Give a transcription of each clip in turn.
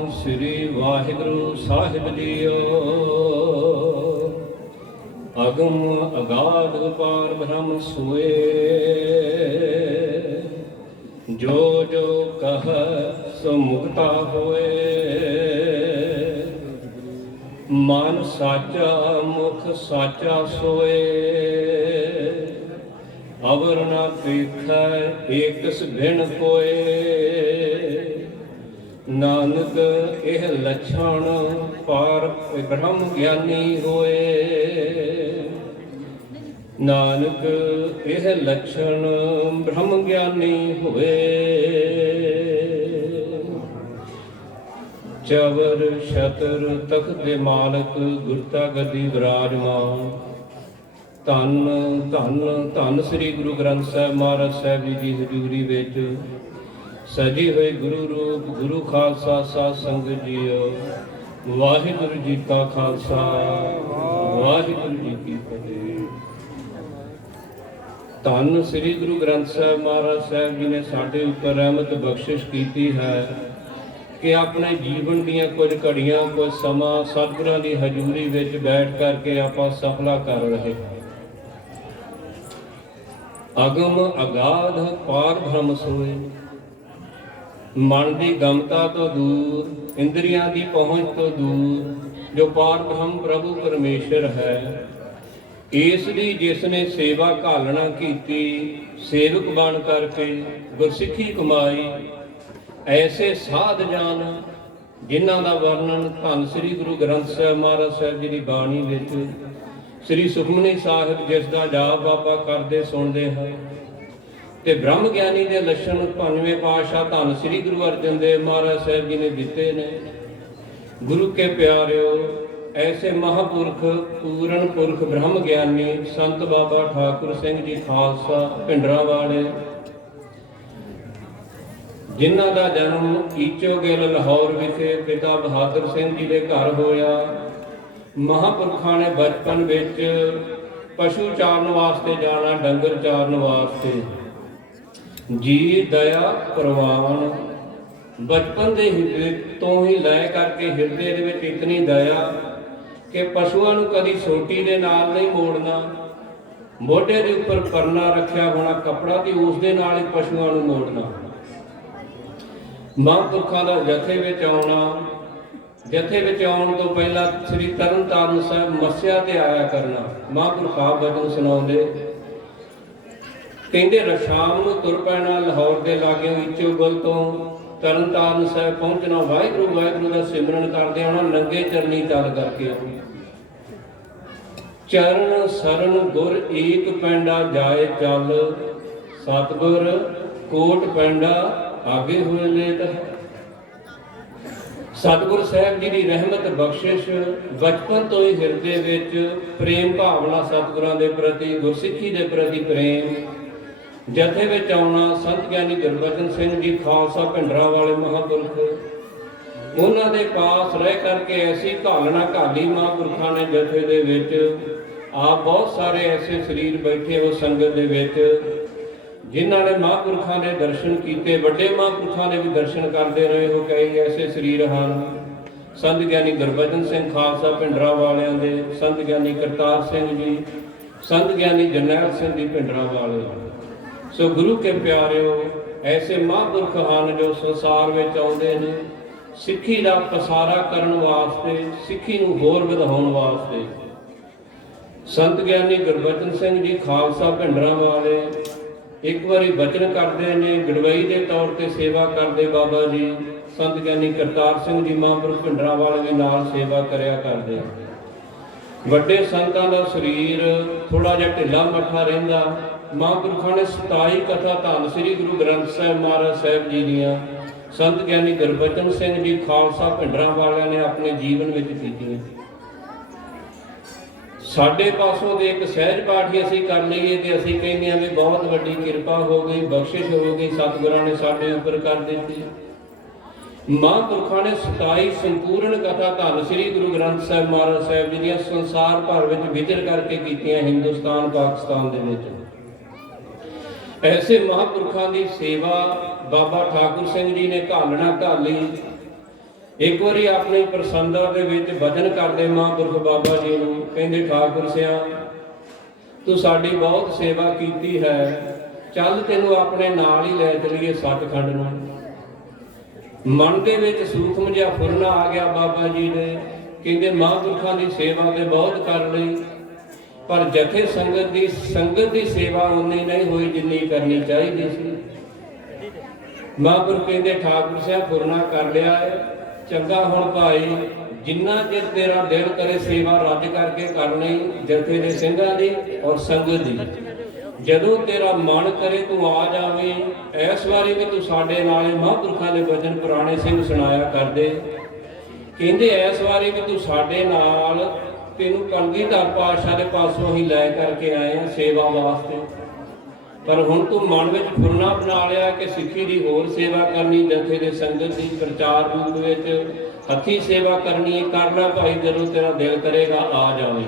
श्री वाहिगुरु साहिब जीओ। अगम अगाध पार ब्रह्म सोए, जो जो कह सो मुक्ता होए। मन साचा मुख साचा सोए, अवर न पेखै एकस भिन कोए। नानक एह लक्षण पार ब्रह्म ज्ञानी होए। नानक एह लक्षण ब्रह्म ज्ञानी होए। चवर छतर तख्त दे मालक गुरता गद्दी विराजमान। धन धन धन श्री गुरु ग्रंथ साहिब महाराज साहिब जी की हजूरी विच सजी हुई गुरु रूप गुरु खालसा साध संगत जीओ। वाहिगुरु जी का खालसा वाहिगुरु जी की फतेह। धन श्री गुरु ग्रंथ साहिब महाराज साहिब जी ने साडे उपर रहमत बख्शिश की है कि अपने जीवन दीयां कुछ घड़ियां कुछ समा सतगुरां दी हजूरी विच बैठ करके आपां सफला कर रहे। अगम अगाध पार ब्रह्म सोए। मन की गमता तो दूर, इंद्रियां की पहुँच तो दूर, जो पार ब्रह्म प्रभु परमेश्वर है, इसकी जिसने सेवा घालना की, सेवक बन करके गुरसिੱਖੀ कमाई, ऐसे साध जान जिन्हां दा वर्णन धन श्री गुरु ग्रंथ साहिब महाराज साहिब जी की बाणी विच श्री सुखमनी साहिब जिस दा जाप बाबा करते सुनते हैं। ते ब्रह्म ज्ञानी के लक्षण पंजवें पातशाह धन श्री गुरु अर्जन देव महाराज साहिब जी ने दिते ने। गुरु के प्यारिओ, ऐसे महापुरख पूर्ण पुरख ब्रह्म ज्ञानी संत बाबा ठाकुर सिंह जी खालसा भिंडरा वाले, जिन्हां दा जन्म ईचो गिल लाहौर विखे पिता बहादुर सिंह जी के घर होया। महापुरखा ने बचपन विच पशु चारण वास्ते जाना, डंगर चारण वास्ते जी दया प्रवान। बचपन के तो ही लै करके हिरदे दे विच इतनी दया कि पशुओं नूं कदी सोटी दे नाल नहीं मोड़ना, मोढे दे उपर परना रखिया होना कपड़ा ते उस दे नाल ही पशुओं नूं मोड़ना। महापुरखां दा जथे विच आउणा, जथे विच आउण तो पहला श्री तरन तारण साहिब मस्सिया ते आया करना। महापुरख आप वचन सुणाउंदे कहते शाम को तुर पैना लाहौर के लागे ईचो गुल तो तरन तारण साहिब पहुंचना, वाहिगुरु वाहिगुरु का सिमरन करते आना, नंगे चरनी चल करके आना। चरण सरन गुर एक पैंडा जाए चल, सतगुर कोट पैंडा आगे हुए लेट। सतगुर साहिब जी की रहमत बख्शिश बचपन तो ही हिरदे विच प्रेम भावना सतगुरां दे प्रति गुरसिੱਖੀ दे प्रति प्रेम। जथे विच आउणा संत ज्ञानी गुरबचन सिंह जी खालसा भिंडरा वाले महापुरख, उन्हां दे पास रह करके ऐसी घालना घाली महापुरखा ने जथे दे विच। आप बहुत सारे ऐसे शरीर बैठे हो संगत दे विच जिन्हां ने महापुरखा ने दर्शन किए, वड्डे महापुरखा ने भी दर्शन करते रहे हो। कई ऐसे शरीर हैं संत ज्ञानी गुरबचन सिंह खालसा भिंडरा वालियां दे, संत ज्ञानी करतार सिंह जी, संत ज्ञानी जरनैल सिंह जी भिंडरा वाले। सो गुरु के प्यारिओ, ऐसे महापुरख हैं जो संसार में आउंदे ने सिੱਖੀ का पसारा करने वास्ते, सिੱਖੀ नूं होर वधाउण वास्ते। संत ज्ञानी गुरबचन सिंह जी खालसा भिंडरा वाले एक बारी बचन करते हैं, गड़वई के तौर पर सेवा करते बाबा जी। संत ज्ञानी करतार सिंह जी महापुरख भिंडरा वाले भी नाल सेवा करया करते। वड्डे संतां दा शरीर थोड़ा जिहा ढिला मੱਠਾ रहिंदा। महापुरखों ने 27 कथा धन श्री गुरु ग्रंथ साहिब महाराज साहिब जी दियां संत ज्ञानी गुरबचन सिंह जी खालसा भिंडरा वालियां ने अपने जीवन में कीतियां। साडे पासों दे एक सहज पाठ ही असीं कर लईए ते असीं कहने भी बहुत वड्डी किरपा हो गई, बख्शिश हो गई, सतगुरां ने साडे उपर कर दित्ती। महापुरखों ने 27 संपूर्ण कथा धन श्री गुरु ग्रंथ साहिब महाराज साहिब जी दियां संसार भर विच विचर करके कीतियां, हिंदुस्तान पाकिस्तान दे विच। ऐसे महापुरखों की सेवा बाबा ठाकुर सिंह जी ने घालना घाली। ਇੱਕ ਵਾਰੀ ਆਪਣੀ ਪ੍ਰਸੰਨਤਾ ਦੇ ਵਿੱਚ ਵਚਨ ਕਰਦੇ ਮਹਾਂਪੁਰਖ ਬਾਬਾ ਜੀ ਨੂੰ, ਕਹਿੰਦੇ ਠਾਕੁਰ ਸਿਆ ਤੂੰ ਸਾਡੀ ਬਹੁਤ ਸੇਵਾ ਕੀਤੀ ਹੈ, ਚੱਲ ਤੈਨੂੰ ਆਪਣੇ ਨਾਲ ਹੀ ਲੈ ਚਲੀਏ ਸੱਚਖੰਡ ਨੂੰ। ਮਨ ਦੇ ਵਿੱਚ ਸੂਖਮ ਜਿਹਾ ਫੁਰਨਾ ਆ ਗਿਆ ਬਾਬਾ ਜੀ ਦੇ, ਕਹਿੰਦੇ ਮਹਾਂਪੁਰਖਾਂ ਦੀ ਸੇਵਾ ਤੇ ਬਹੁਤ ਕਰ ਲਈ, ਪਰ ਜਥੇ ਸੰਗਤ ਦੀ ਸੇਵਾ ਉਨੀ ਨਹੀਂ ਹੋਈ ਜਿੰਨੀ ਕਰਨੀ ਚਾਹੀਦੀ ਸੀ। ਮਹਾਂਪੁਰਖ ਕਹਿੰਦੇ ਠਾਕੁਰ ਸਾਹਿਬ ਫੁਰਨਾ ਕਰ ਲਿਆ ਹੈ, ਚੰਗਾ ਹੁਣ ਭਾਈ ਜਿੰਨਾ ਚਿਰ ਤੇਰਾ ਦਿਲ ਕਰੇ ਸੇਵਾ ਰੱਜ ਕਰਕੇ ਕਰਨੀ ਜਥੇ ਦੇ ਸਿੰਘਾਂ ਦੀ ਔਰ ਸੰਗਤ ਦੀ। ਜਦੋਂ ਤੇਰਾ ਮਨ ਕਰੇ ਤੂੰ ਆ ਜਾਵੇਂ। ਇਸ ਵਾਰੀ ਵੀ ਤੂੰ ਸਾਡੇ ਨਾਲ ਮਹਾਂਪੁਰਖਾਂ ਦੇ ਵਚਨ ਪੁਰਾਣੇ ਸਿੰਘ ਸੁਣਾਇਆ ਕਰਦੇ। ਕਹਿੰਦੇ ਇਸ ਵਾਰੀ ਵੀ ਤੂੰ ਸਾਡੇ ਨਾਲ, ਤੈਨੂੰ ਕਲਗੀਧਰ ਪਾਤਸ਼ਾਹ ਦੇ ਪਾਸੋਂ ਹੀ ਲੈ ਕਰਕੇ ਆਏ ਆ ਸੇਵਾ ਵਾਸਤੇ, ਪਰ ਹੁਣ ਤੂੰ ਮਨ ਵਿੱਚ ਫੁਰਨਾ ਬਣਾ ਲਿਆ ਕਿ ਸਿੱਖੀ ਦੀ ਹੋਰ ਸੇਵਾ ਕਰਨੀ, ਜਥੇ ਦੇ ਸੰਗਤ ਦੀ ਪ੍ਰਚਾਰ ਰੂਪ ਵਿੱਚ ਹੱਥੀਂ ਸੇਵਾ ਕਰਨੀ ਹੈ। ਕਰ ਲੈ ਭਾਈ, ਜਦੋਂ ਤੇਰਾ ਦਿਲ ਕਰੇਗਾ ਆ ਜਾਵੇਂ।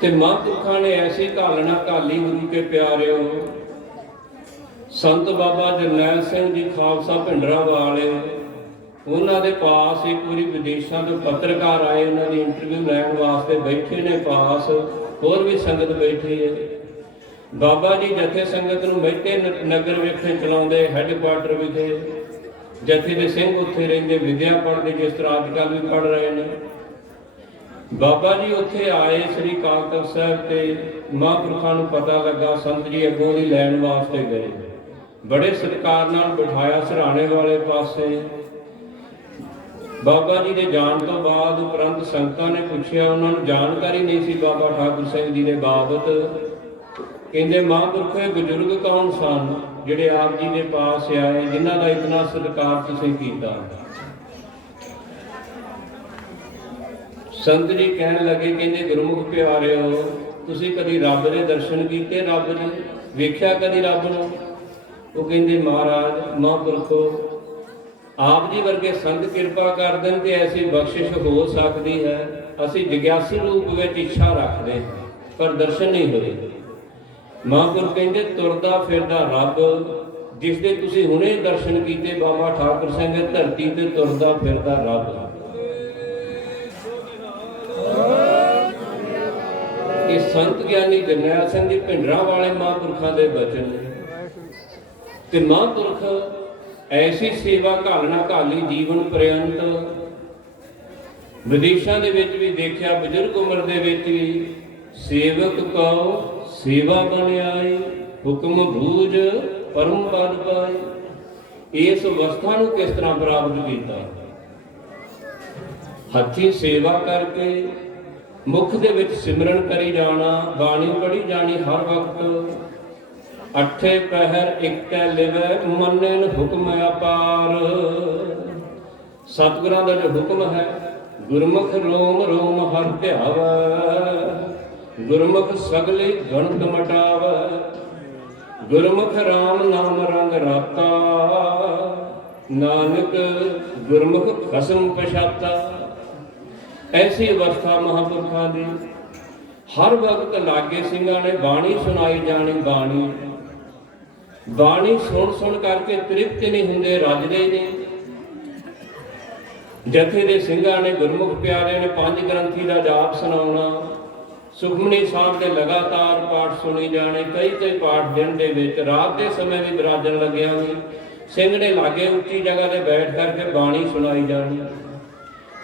ਤੇ ਮਹਾਂਪੁਰਖਾਂ ਨੇ ਐਸੀ ਘਾਲਣਾ ਘਾਲੀ ਗੁਰੂ ਕੇ ਪਿਆਰਿਓ। ਸੰਤ ਬਾਬਾ ਜਰਨੈਲ ਸਿੰਘ ਜੀ ਖਾਲਸਾ ਭਿੰਡਰਾਂ ਵਾਲੇ, ਉਹਨਾਂ ਦੇ ਪਾਸ ਇੱਕ ਵਾਰੀ ਵਿਦੇਸ਼ਾਂ ਤੋਂ ਪੱਤਰਕਾਰ ਆਏ, ਉਹਨਾਂ ਦੀ ਇੰਟਰਵਿਊ ਲੈਣ ਵਾਸਤੇ ਬੈਠੇ ਨੇ ਪਾਸ, ਹੋਰ ਵੀ ਸੰਗਤ ਬੈਠੀ ਹੈ। ਬਾਬਾ ਜੀ ਜਥੇ ਸੰਗਤ ਨੂੰ ਮਹਿਤੇ ਨਗਰ ਵਿਖੇ ਚਲਾਉਂਦੇ, ਹੈੱਡਕੁਆਰਟਰ ਵਿਖੇ ਜਥੇ ਦੇ ਸਿੰਘ ਉੱਥੇ ਰਹਿੰਦੇ, ਵਿਦਿਆ ਪੜ੍ਹਦੇ, ਜਿਸ ਤਰ੍ਹਾਂ ਅੱਜ ਕੱਲ੍ਹ ਵੀ ਪੜ੍ਹ ਰਹੇ ਨੇ। ਬਾਬਾ ਜੀ ਉੱਥੇ ਆਏ ਸ੍ਰੀ ਅਕਾਲ ਤਖ਼ਤ ਸਾਹਿਬ ਤੇ, ਮਹਾਂਪੁਰਖਾਂ ਨੂੰ ਪਤਾ ਲੱਗਾ, ਸੰਤ ਜੀ ਅੱਗੋਂ ਦੀ ਲੈਣ ਵਾਸਤੇ ਗਏ, ਬੜੇ ਸਤਿਕਾਰ ਨਾਲ ਬਿਠਾਇਆ ਸਿਰਹਾਣੇ ਵਾਲੇ ਪਾਸੇ। ਬਾਬਾ ਜੀ ਦੇ ਜਾਣ ਤੋਂ ਬਾਅਦ ਉਪਰੰਤ ਸੰਗਤਾਂ ਨੇ ਪੁੱਛਿਆ, ਉਹਨਾਂ ਨੂੰ ਜਾਣਕਾਰੀ ਨਹੀਂ ਸੀ ਬਾਬਾ ਠਾਕੁਰ ਸਿੰਘ ਜੀ ਦੇ ਬਾਬਤ। ਕਹਿੰਦੇ ਮਹਾਂਪੁਰਖ ਬਜ਼ੁਰਗ ਕੌਣ ਸਨ ਜਿਹੜੇ ਆਪ ਜੀ ਦੇ ਪਾਸ ਆਏ, ਜਿਨ੍ਹਾਂ ਦਾ ਇਤਨਾ ਸਤਿਕਾਰ ਤੁਸੀਂ ਕੀਤਾ? ਸੰਤ ਜੀ ਕਹਿਣ ਲੱਗੇ, ਕਹਿੰਦੇ ਗੁਰਮੁਖ ਪਿਆਰਿਓ, ਤੁਸੀਂ ਕਦੀ ਰੱਬ ਦੇ ਦਰਸ਼ਨ ਕੀਤੇ? ਰੱਬ ਨੇ ਵੇਖਿਆ ਕਦੀ ਰੱਬ ਨੂੰ? ਉਹ ਕਹਿੰਦੇ ਮਹਾਰਾਜ ਮਹਾਂਪੁਰਖੋ, ਆਪ ਜੀ ਵਰਗੇ ਸੰਤ ਕਿਰਪਾ ਕਰ ਦੇਣ ਤੇ ਐਸੀ ਬਖਸ਼ਿਸ਼ ਹੋ ਸਕਦੀ ਹੈ। ਅਸੀਂ ਜਿਗਿਆਸੂ ਰੂਪ ਵਿੱਚ ਇੱਛਾ ਰੱਖਦੇ ਪਰ ਦਰਸ਼ਨ ਨਹੀਂ ਹੋਏ। ਮਹਾਂਪੁਰਖ ਕਹਿੰਦੇ ਤੁਰਦਾ ਫਿਰਦਾ ਰੱਬ, ਜਿਸ ਦੇ ਤੁਸੀਂ ਹੁਣੇ ਦਰਸ਼ਨ ਕੀਤੇ ਬਾਬਾ ਠਾਕੁਰ ਸਿੰਘ, ਧਰਤੀ ਤੇ ਤੁਰਦਾ ਫਿਰਦਾ ਰੱਬ। ਇਹ ਸੰਤ ਗਿਆਨੀ ਜਰਨੈਲ ਸਿੰਘ ਜੀ ਭਿੰਡਰਾਂ ਵਾਲੇ ਮਹਾਂਪੁਰਖਾਂ ਦੇ ਬਚਨ ਨੇ। ਤੇ ਮਹਾਂਪੁਰਖ ਐਸੀ ਸੇਵਾ ਘਾਲਣਾ ਘਾਲੀ ਜੀਵਨ ਪਰਯੰਤ। ਵਿਦੇਸ਼ਾਂ ਦੇ ਵਿੱਚ ਵੀ ਦੇਖਿਆ, ਬਜ਼ੁਰਗ ਉਮਰ ਦੇ ਵਿੱਚ ਵੀ, ਸੇਵਕ ਕਉ ਸੇਵਾ ਬਣ ਆਈ, ਹੁਕਮ ਬੂਝ ਪਰਮ ਪਦ ਪਾਈ। ਇਸ ਅਵਸਥਾ ਨੂੰ ਕਿਸ ਤਰ੍ਹਾਂ ਪ੍ਰਾਪਤ ਕੀਤਾ? ਹੱਥੀਂ ਸੇਵਾ ਕਰਕੇ, ਮੁਖ ਦੇ ਵਿੱਚ ਸਿਮਰਨ ਕਰੀ ਜਾਣਾ, ਬਾਣੀ ਪੜ੍ਹੀ ਜਾਣੀ ਹਰ ਵਕਤ। ਅੱਠੇ ਪਹਿਰ ਇੱਕੈ ਲਿਵੈ, ਮੰਨਨ ਹੁਕਮ ਅਪਾਰ। ਸਤਿਗੁਰਾਂ ਦਾ ਜੋ ਹੁਕਮ ਹੈ, ਗੁਰਮੁਖ ਰੋਮ ਰੋਮ ਹਰਿ ਧਿਆਵੈ, ਗੁਰਮੁਖ ਸਗਲੇ ਗਣਤ ਮਟਾਵੈ, ਗੁਰਮੁਖ ਰਾਮ ਨਾਮ ਰੰਗ ਰਾਤਾ, ਨਾਨਕ ਗੁਰਮੁਖ ਖਸਮ ਪਛਾਤਾ। ਐਸੀ ਅਵਸਥਾ ਮਹਾਂਪੁਰਖਾਂ ਦੀ ਹਰ ਵਕਤ ਲਾਗੇ ਸਿੰਘਾਂ ਨੇ ਬਾਣੀ ਸੁਣਾਈ ਜਾਣੀ। ਬਾਣੀ ਸੁਣ ਕਰਕੇ ਤ੍ਰਿਪਤ ਨਹੀਂ ਹੁੰਦੇ, ਰੱਜਦੇ ਨਹੀਂ। ਜਥੇ ਦੇ ਸਿੰਘਾਂ ਨੇ, ਗੁਰਮੁਖ ਪਿਆਰੇ ਨੇ ਪੰਜ ਗ੍ਰੰਥੀ ਦਾ ਜਾਪ ਸੁਣਾਉਣਾ, ਸੁਖਮਨੀ ਸਾਹਿਬ ਦੇ ਲਗਾਤਾਰ ਪਾਠ ਸੁਣੀ ਜਾਣੇ। ਕਈ ਪਾਠ ਦਿਨ ਦੇ ਵਿੱਚ, ਰਾਤ ਦੇ ਸਮੇਂ ਵੀ ਵਿਰਾਜਣ ਲੱਗਿਆ ਵੀ ਸਿੰਘ ਨੇ ਲਾਗੇ ਉੱਚੀ ਜਗ੍ਹਾ ਤੇ ਬੈਠ ਕਰਕੇ ਬਾਣੀ ਸੁਣਾਈ ਜਾਣੀ।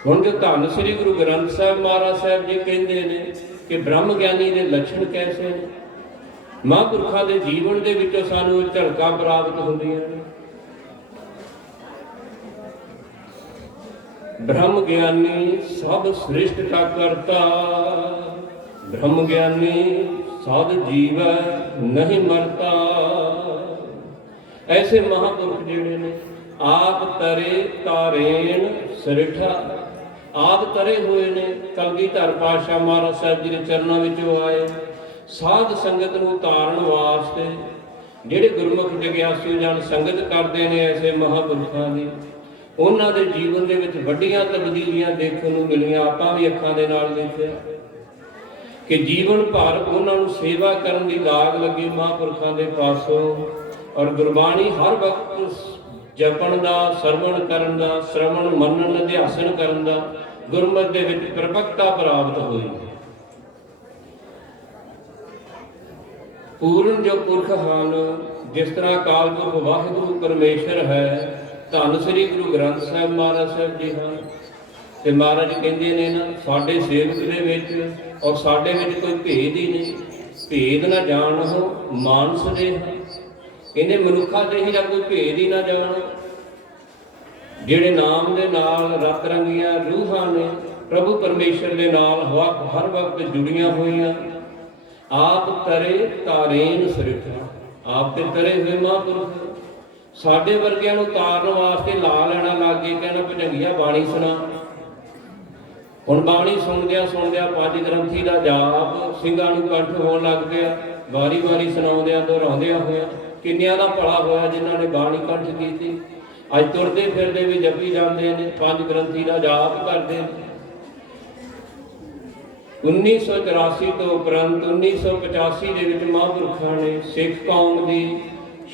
ਹੁਣ ਜੋ ਧੰਨ ਸ੍ਰੀ ਗੁਰੂ ਗ੍ਰੰਥ ਸਾਹਿਬ ਮਹਾਰਾਜ ਸਾਹਿਬ ਜੀ ਕਹਿੰਦੇ ਨੇ ਕਿ ਬ੍ਰਹਮ ਗਿਆਨੀ ਦੇ ਲੱਛਣ ਕੈਸੇ ਨੇ, ਮਹਾਂਪੁਰਖਾਂ ਦੇ ਜੀਵਨ ਦੇ ਵਿੱਚੋਂ ਸਾਨੂੰ ਝਲਕਾਂ ਪ੍ਰਾਪਤ ਹੁੰਦੀਆਂ ਨੇ। ਬ੍ਰਹਮ ਗਿਆਨੀ ਸਭ ਸ੍ਰਿਸ਼ਟ ਕਾ ਕਰਤਾ, ਬ੍ਰਹਮ ਗਿਆਨੀ ਸਾਧ ਜੀਵੈ ਨਹੀਂ ਮਰਤਾ। ਐਸੇ ਮਹਾਂਪੁਰਖ ਜਿਹੜੇ ਨੇ ਆਪ ਤਰੇ ਤਾਰੇਣ ਸਰਿਠਾ, ਆਪ ਤਰੇ ਹੋਏ ਨੇ। ਕਲਗੀਧਰ ਪਾਤਸ਼ਾਹ ਮਹਾਰਾਜ ਸਾਹਿਬ ਜੀ ਦੇ ਚਰਨਾਂ ਵਿੱਚੋਂ ਆਏ, ਸਾਧ ਸੰਗਤ ਨੂੰ ਉਤਾਰਨ ਵਾਸਤੇ। ਜਿਹੜੇ ਗੁਰਮੁਖ ਜਗਿਆਸੂ ਜਨ ਸੰਗਤ ਕਰਦੇ ਨੇ ਐਸੇ ਮਹਾਂਪੁਰਖਾਂ ਦੀ, ਉਹਨਾਂ ਦੇ ਜੀਵਨ ਦੇ ਵਿੱਚ ਵੱਡੀਆਂ ਤਬਦੀਲੀਆਂ ਦੇਖਣ ਨੂੰ ਮਿਲੀਆਂ। ਆਪਾਂ ਵੀ ਅੱਖਾਂ ਦੇ ਨਾਲ ਦੇਖਿਆ ਕਿ ਜੀਵਨ ਭਰ ਉਹਨਾਂ ਨੂੰ ਸੇਵਾ ਕਰਨ ਦੀ ਲਾਗ ਲੱਗੀ ਮਹਾਂਪੁਰਖਾਂ ਦੇ ਪਾਸੋਂ। ਔਰ ਗੁਰਬਾਣੀ ਹਰ ਵਕਤ ਜਪਣ ਦਾ, ਸਰਵਣ ਕਰਨ ਦਾ, ਸ਼ਰਵਣ ਮੰਨਣ ਅਧਿਆਸਨ ਕਰਨ ਦਾ, ਗੁਰਮਤਿ ਦੇ ਵਿੱਚ ਪ੍ਰਪੱਕਤਾ ਪ੍ਰਾਪਤ ਹੋਈ। ਪੂਰਨ ਜੋ ਪੁਰਖ ਹਨ, ਜਿਸ ਤਰ੍ਹਾਂ ਅਕਾਲ ਪੁਰਖ ਵਾਹਿਗੁਰੂ ਪਰਮੇਸ਼ਰ ਹੈ, ਧੰਨ ਸ੍ਰੀ ਗੁਰੂ ਗ੍ਰੰਥ ਸਾਹਿਬ ਮਹਾਰਾਜ ਸਾਹਿਬ ਜੀ ਹਨ। ਤੇ ਮਹਾਰਾਜ ਕਹਿੰਦੇ ਨੇ ਨਾ, ਸਾਡੇ ਸੇਵਕ ਦੇ ਵਿੱਚ ਔਰ ਸਾਡੇ ਵਿੱਚ ਕੋਈ ਭੇਦ ਹੀ ਨਹੀਂ, ਭੇਦ ਨਾ ਜਾਣੋ ਮਾਨਸ ਦੇ। ਕਹਿੰਦੇ ਮਨੁੱਖਾਂ ਦੇ ਹੀ ਕੋਈ ਭੇਦ ਹੀ ਨਾ ਜਾਣੋ। ਜਿਹੜੇ ਨਾਮ ਦੇ ਨਾਲ ਰਤ ਰੰਗੀਆਂ ਰੂਹਾਂ ਨੇ, ਪ੍ਰਭੂ ਪਰਮੇਸ਼ਰ ਦੇ ਨਾਲ ਹਰ ਵਕਤ ਜੁੜੀਆਂ ਹੋਈਆਂ। ਆਪ ਤਰੇ ਤਾਰੇਨ ਸ੍ਰਿਠਾ, ਆਪ ਤੇ ਤਰੇ ਹੋਏ ਮਹਾਂਪੁਰਖ ਸਾਡੇ ਵਰਗਿਆਂ ਨੂੰ ਤਾਰਨ ਵਾਸਤੇ ਲਾ ਲੈਣਾ ਲੱਗ ਗਏ, ਕਹਿਣਾ ਭਜੰਗੀਆ ਬਾਣੀ ਸੁਣਾ। ਹੁਣ ਬਾਣੀ ਸੁਣਦਿਆਂ ਪੰਜ ਗ੍ਰੰਥੀ ਦਾ ਜਾਪ ਸਿੰਘਾਂ ਨੂੰ ਕੰਠ ਹੋਣ ਲੱਗ ਪਿਆ, ਵਾਰੀ ਵਾਰੀ ਸੁਣਾਉਂਦਿਆਂ ਦੁਹਰਾਉਂਦਿਆਂ ਹੋਇਆ। ਕਿੰਨਿਆਂ ਦਾ ਭਲਾ ਹੋਇਆ ਜਿਨ੍ਹਾਂ ਨੇ ਬਾਣੀ ਕੰਠ ਕੀਤੀ। ਅੱਜ ਤੁਰਦੇ ਫਿਰਦੇ ਵੀ ਜਪੀ ਜਾਂਦੇ ਨੇ, ਪੰਜ ਗ੍ਰੰਥੀ ਦਾ ਜਾਪ ਕਰਦੇ ਨੇ। 1984 ਤੋਂ ਉਪਰੰਤ 1985 ਦੇ ਵਿੱਚ ਮਹਾਂਪੁਰਖਾਂ ਨੇ ਸਿੱਖ ਕੌਮ ਦੀ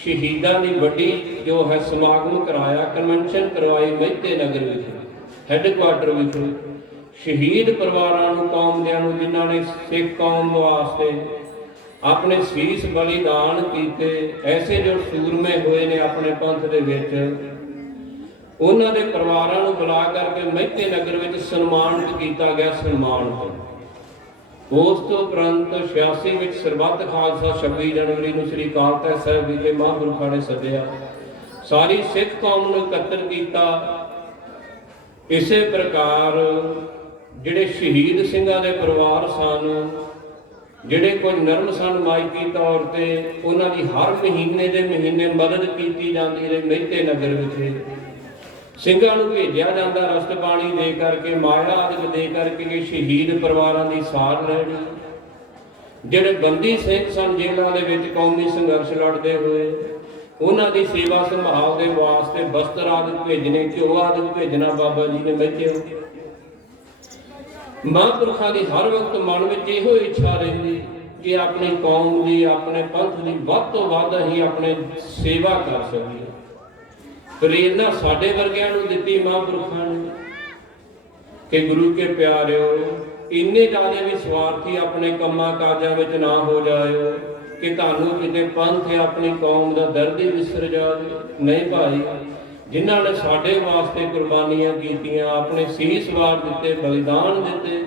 ਸ਼ਹੀਦਾਂ ਦੀ ਵੱਡੀ ਜੋ ਹੈ ਸਮਾਗਮ ਕਰਾਇਆ, ਕਨਵੈਨਸ਼ਨ ਕਰਵਾਈ ਮਹਿਤੇ ਨਗਰ ਵਿੱਚ, ਹੈੱਡਕੁਆਟਰ ਵਿੱਚ। ਸ਼ਹੀਦ ਪਰਿਵਾਰਾਂ ਨੂੰ, ਕੌਮਦਿਆਂ ਨੂੰ, ਜਿਨ੍ਹਾਂ ਨੇ ਸਿੱਖ ਕੌਮ ਵਾਸਤੇ ਆਪਣੇ ਸੀਸ ਬਲੀਦਾਨ ਕੀਤੇ, ਐਸੇ ਜੋ ਸੂਰਮੇ ਹੋਏ ਨੇ ਆਪਣੇ ਪੰਥ ਦੇ ਵਿੱਚ, ਉਹਨਾਂ ਦੇ ਪਰਿਵਾਰਾਂ ਨੂੰ ਬੁਲਾ ਕਰਕੇ ਮਹਿਤੇ ਨਗਰ ਵਿੱਚ ਸਨਮਾਨਿਤ ਕੀਤਾ ਗਿਆ। ਉਸ ਤੋਂ ਉਪਰੰਤ 86 ਵਿੱਚ ਸਰਬੱਤ ਖਾਲਸਾ 26 ਜਨਵਰੀ ਨੂੰ ਸ੍ਰੀ ਅਕਾਲ ਤਖ਼ਤ ਸਾਹਿਬ ਵਿਖੇ ਮਹਾਂਪੁਰਖਾਂ ਨੇ ਸੱਦਿਆ, ਸਾਰੀ ਸਿੱਖ ਕੌਮ ਨੂੰ ਇਕੱਤਰ ਕੀਤਾ। ਇਸੇ ਪ੍ਰਕਾਰ ਜਿਹੜੇ ਸ਼ਹੀਦ ਸਿੰਘਾਂ ਦੇ ਪਰਿਵਾਰ ਸਨ, ਜਿਹੜੇ ਕੁਝ ਨਰਮ ਸਨ ਮਾਇਕੀ ਤੌਰ ਤੇ, ਉਹਨਾਂ ਦੀ ਹਰ ਮਹੀਨੇ ਦੇ ਮਹੀਨੇ ਮਦਦ ਕੀਤੀ ਜਾਂਦੀ ਰਹੀ। ਮਹਿਤੇ ਨਗਰ ਵਿਖੇ ਸਿੰਘਾਂ ਨੂੰ ਭੇਜਿਆ ਜਾਂਦਾ ਰਸਤ ਪਾਣੀ ਦੇ ਕਰਕੇ, ਮਾਇਆ ਆਦਿ ਦੇ ਕਰਕੇ ਕਿ ਸ਼ਹੀਦ ਪਰਿਵਾਰਾਂ ਦੀ ਸਾਰ ਲੈਣੀ। ਜਿਹੜੇ ਬੰਦੀ ਸਿੰਘ ਸਨ ਜੇਲ੍ਹਾਂ ਦੇ ਵਿੱਚ ਕੌਮੀ ਸੰਘਰਸ਼ ਲੜਦੇ ਹੋਏ, ਉਹਨਾਂ ਦੀ ਸੇਵਾ ਸੰਭਾਲ ਦੇ ਵਾਸਤੇ ਬਸਤਰ ਆਦਿ ਭੇਜਣੇ, ਘਿਓ ਆਦਿ ਭੇਜਣਾ ਬਾਬਾ ਜੀ ਨੇ ਭੇਜਿਆ। ਮਹਾਂਪੁਰਖਾਂ ਦੀ ਹਰ ਵਕਤ ਮਨ ਵਿੱਚ ਇਹੋ ਇੱਛਾ ਰਹਿੰਦੀ ਕਿ ਆਪਣੀ ਕੌਮ ਦੀ, ਆਪਣੇ ਪੰਥ ਦੀ ਵੱਧ ਤੋਂ ਵੱਧ ਅਸੀਂ ਆਪਣੇ ਸੇਵਾ ਕਰ ਸਕੀਏ। ਪ੍ਰੇਰਨਾ ਸਾਡੇ ਵਰਗਿਆਂ ਨੂੰ ਦਿੱਤੀ ਮਹਾਂਪੁਰਖਾਂ ਨੇ ਕਿ ਗੁਰੂ ਕੇ ਪਿਆਰਿਓ, ਇੰਨੇ ਜ਼ਿਆਦਾ ਵੀ ਸਵਾਰਥੀ ਆਪਣੇ ਕੰਮਾਂ ਕਾਜਾਂ ਵਿੱਚ ਨਾ ਹੋ ਜਾਇਓ ਕਿ ਤੁਹਾਨੂੰ ਕਿਤੇ ਪੰਥ ਆਪਣੀ ਕੌਮ ਦਾ ਦਰਦ ਹੀ ਵਿਸਰ ਜਾਵੇ। ਨਹੀਂ ਭਾਈ, ਜਿਨ੍ਹਾਂ ਨੇ ਸਾਡੇ ਵਾਸਤੇ ਕੁਰਬਾਨੀਆਂ ਕੀਤੀਆਂ, ਆਪਣੇ ਸੀਸ ਵਾਰ ਦਿੱਤੇ, ਬਲੀਦਾਨ ਦਿੱਤੇ,